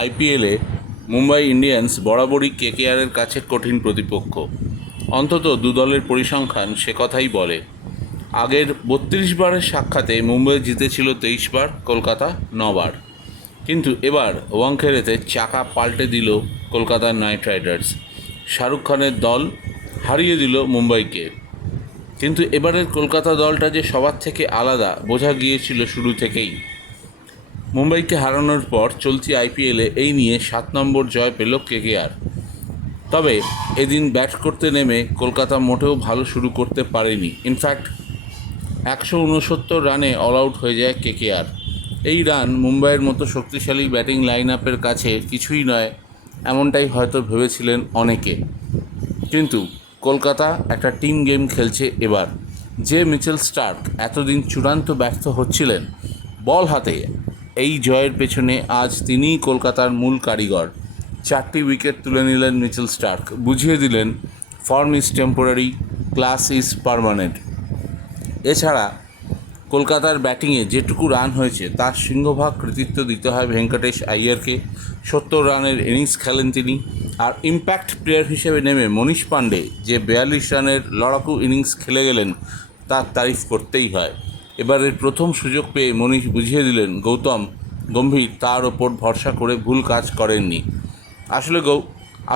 আইপিএলে মুম্বাই ইন্ডিয়ান্স বরাবরই কেকেআরের কাছে কঠিন প্রতিপক্ষ। অন্তত দু দলের পরিসংখ্যান সে কথাই বলে। আগের ৩২ বারের সাক্ষাতে মুম্বাই জিতেছিল ২৩ বার, কলকাতা ৯ বার। কিন্তু এবার ওয়াংখেড়েতে চাকা পাল্টে দিল কলকাতা নাইট রাইডার্স। শাহরুখ খানের দল হারিয়ে দিল মুম্বাইকে। কিন্তু এবারের কলকাতা দলটা যে সবার থেকে আলাদা বোঝা গিয়েছিল শুরু থেকেই। মুম্বাইকে হারানোর পর চলতি আইপিএলে এই নিয়ে ৭ নম্বর জয় পেল কেকেআর। তবে এদিন ব্যাট করতে নেমে কলকাতা মোটেও ভালো শুরু করতে পারেনি। ইনফ্যাক্ট ১৬৯ রানে অল আউট হয়ে যায় কেকেআর। এই রান মুম্বাইয়ের মতো শক্তিশালী ব্যাটিং লাইন আপের কাছে কিছুই নয়, এমনটাই হয়তো ভেবেছিলেন অনেকে। কিন্তু কলকাতা একটা টিম গেম খেলছে এবার। যে মিচেল স্টার্ক এতদিন চূড়ান্ত ব্যর্থ হচ্ছিলেন বল হাতে, এই জয়ের পেছনে আজ তিনিই কলকাতার মূল কারিগর। ৪টি উইকেট তুলে নিলেন মিচেল স্টার্ক, বুঝিয়ে দিলেন form is temporary, class is permanent. এছাড়া কলকাতার ব্যাটিংয়ে যেটুকু রান হয়েছে তার সিংহভাগ কৃতিত্ব দিতে হয় ভেঙ্কটেশ আইয়ারকে। ৭০ রানের ইনিংস খেলেন তিনি। আর ইম্প্যাক্ট প্লেয়ার হিসেবে নেমে মনীষ পাণ্ডে যে ৪২ রানের লড়াকু ইনিংস খেলে গেলেন তার তারিফ করতেই হয়। এবারের প্রথম সুযোগ পেয়ে মনীষ বুঝিয়ে দিলেন গৌতম গম্ভীর তার ওপর ভরসা করে ভুল কাজ করেননি।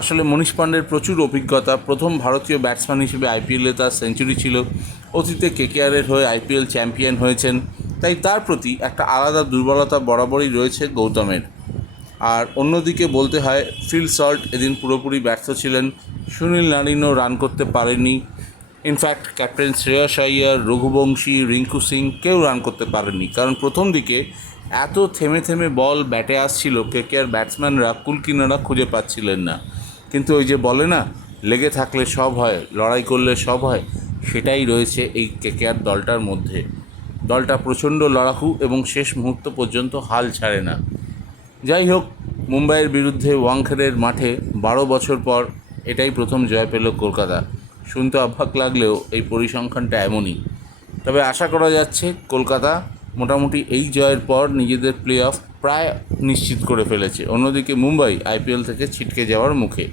আসলে মনীষ পাণ্ডের প্রচুর অভিজ্ঞতা। প্রথম ভারতীয় ব্যাটসম্যান হিসেবে আইপিএলে তার সেঞ্চুরি ছিল। অতীতে কেকেআরের হয়ে আইপিএল চ্যাম্পিয়ন হয়েছেন, তাই তার প্রতি একটা আলাদা দুর্বলতা বরাবরই রয়েছে গৌতমের। আর অন্যদিকে বলতে হয় ফিল সল্ট এদিন পুরোপুরি ব্যর্থ ছিলেন। সুনীল নারিনও রান করতে পারেননি। ইনফ্যাক্ট ক্যাপ্টেন শ্রেয়স আইয়ার, রঘুবংশী, রিঙ্কু সিং কেউ রান করতে পারেননি। কারণ প্রথম দিকে এত থেমে থেমে বল ব্যাটে আসছিল, কেকেআর ব্যাটসম্যানরা কুলকিনারা খুঁজে পাচ্ছিলেন না। কিন্তু ওই যে বলে না, লেগে থাকলে সব হয়, লড়াই করলে সব হয়, সেটাই রয়েছে এই কেকেআর দলটার মধ্যে। দলটা প্রচণ্ড লড়াকু এবং শেষ মুহূর্ত পর্যন্ত হাল ছাড়ে না। যাই হোক, মুম্বাইয়ের বিরুদ্ধে ওয়াংখেড়ের মাঠে ১২ বছর পর এটাই প্রথম জয় পেল কলকাতা। শুনতে অবাক লাগলেও এই পরিসংখ্যানটা এমনই। তবে আশা করা যাচ্ছে কলকাতা মোটামুটি এই জয়ের পর নিজেদের প্লে অফ প্রায় নিশ্চিত করে ফেলেছে। অন্যদিকে মুম্বাই আইপিএল থেকে ছিটকে যাওয়ার মুখে।